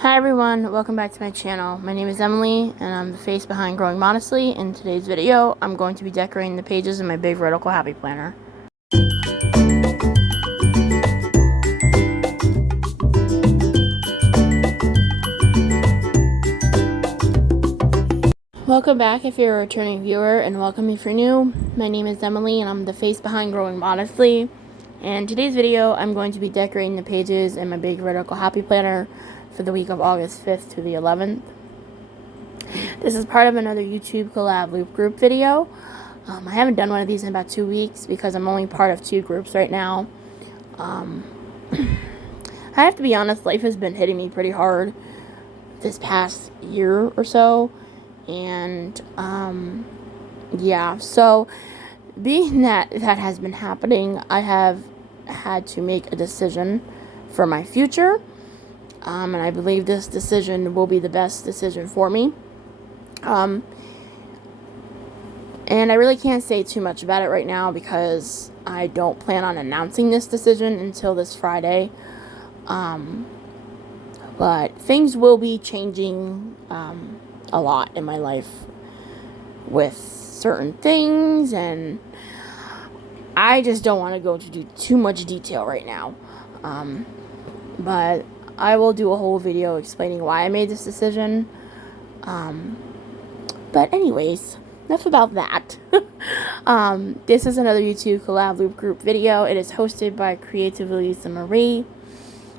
Hi everyone, welcome back to my channel. My name is Emily and I'm the face behind Growing Modestly. In today's video, I'm going to be decorating the pages in my big vertical happy planner. Welcome back if you're a returning viewer, and welcome if you're new. My name is Emily and I'm the face behind Growing Modestly. And in today's video, I'm going to be decorating the pages in my big vertical happy planner for the week of August 5th to the 11th. This is part of another YouTube collab loop group video. I haven't done one of these in about 2 weeks because I'm only part of 2 groups right now. I have to be honest, life has been hitting me pretty hard this past year or so. And, yeah, so being that has been happening, I have had to make a decision for my future. And I believe this decision will be the best decision for me. And I really can't say too much about it right now because I don't plan on announcing this decision until this Friday. But things will be changing a lot in my life with certain things, and I just don't want to go into too much detail right now. But I will do a whole video explaining why I made this decision. But anyways, enough about that. This is another YouTube collab loop group video. It is hosted by Creative Lisa Marie.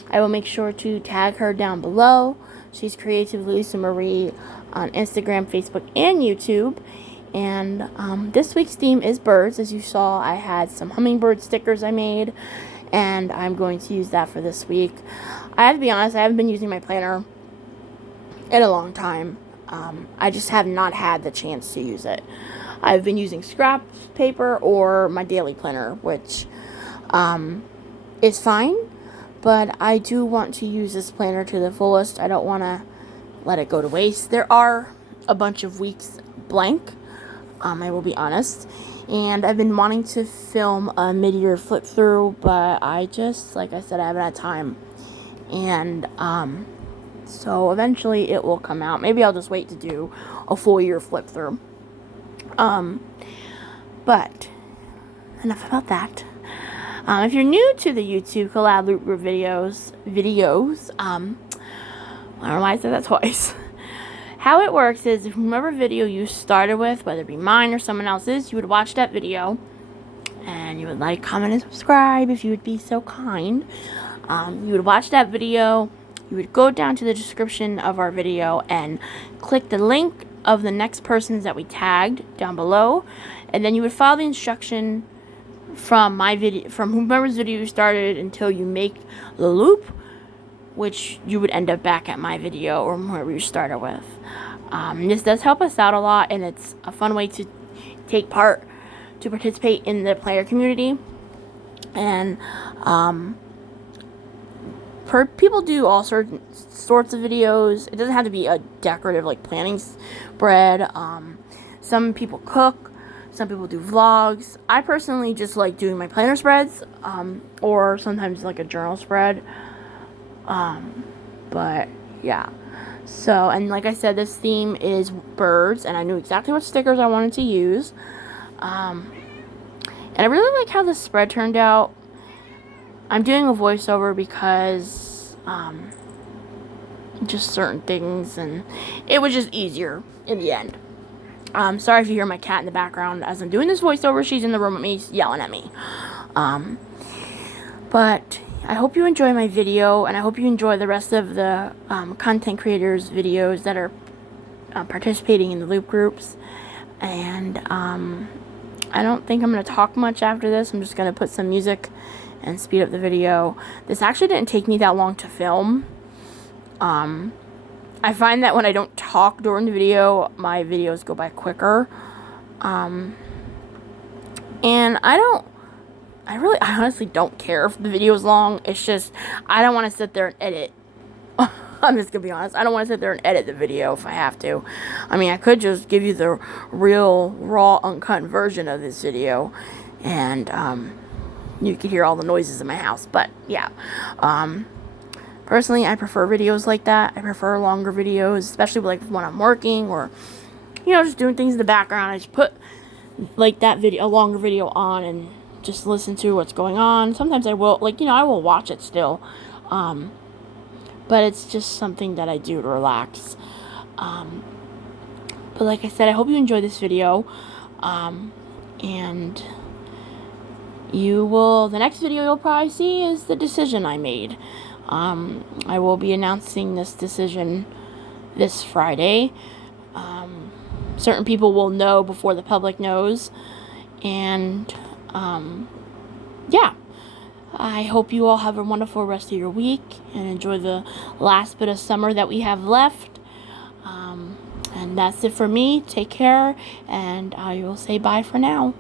I will make sure to tag her down below. She's Creative Lisa Marie on Instagram, Facebook, and YouTube. And this week's theme is birds. As you saw, I had some hummingbird stickers I made, and I'm going to use that for this week. I have to be honest, I haven't been using my planner in a long time. I just have not had the chance to use it. I've been using scrap paper or my daily planner, which is fine, but I do want to use this planner to the fullest. I don't want to let it go to waste. There are a bunch of weeks blank, I will be honest, and I've been wanting to film a mid-year flip through, but I just, like I said, I haven't had time. And so eventually it will come out. Maybe I'll just wait to do a full year flip through. But enough about that. If you're new to the YouTube collab loop group videos, I don't know why I said that twice. How it works is, if whomever video you started with, whether it be mine or someone else's, you would watch that video and you would like, comment, and subscribe if you would be so kind. You would watch that video, you would go down to the description of our video and click the link of the next persons that we tagged down below, and then you would follow the instruction from my video, from whomever's video you started, until you make the loop, which you would end up back at my video or whoever you started with. This does help us out a lot, and it's a fun way to participate in the player community. And people do all sorts of videos. It doesn't have to be a decorative, like, planning spread. Some people cook, some people do vlogs. I personally just like doing my planner spreads, or sometimes like a journal spread. But yeah, so, and like I said, this theme is birds, and I knew exactly what stickers I wanted to use. And I really like how this spread turned out. I'm doing a voiceover because just certain things, and it was just easier in the end. Sorry if you hear my cat in the background as I'm doing this voiceover. She's in the room with me yelling at me. But I hope you enjoy my video, and I hope you enjoy the rest of the content creators videos that are participating in the loop groups. And I don't think I'm going to talk much after this. I'm just going to put some music and speed up the video. This actually didn't take me that long to film. I find that when I don't talk during the video, my videos go by quicker. And I honestly don't care if the video is long. It's just, I don't want to sit there and edit. I'm just gonna be honest. I don't want to sit there and edit the video if I have to. I mean, I could just give you the real, raw, uncut version of this video, and you could hear all the noises in my house. But yeah, Personally, I prefer videos like that. I prefer longer videos, especially like when I'm working or, you know, just doing things in the background. I just put like that video, a longer video on, and just listen to what's going on. Sometimes I will, like, you know, I will watch it still. But it's just something that I do to relax. But like I said, I hope you enjoyed this video. And the next video you'll probably see is the decision I made. I will be announcing this decision this Friday. Certain people will know before the public knows. And, yeah. I hope you all have a wonderful rest of your week and enjoy the last bit of summer that we have left. And that's it for me. Take care, and I will say bye for now.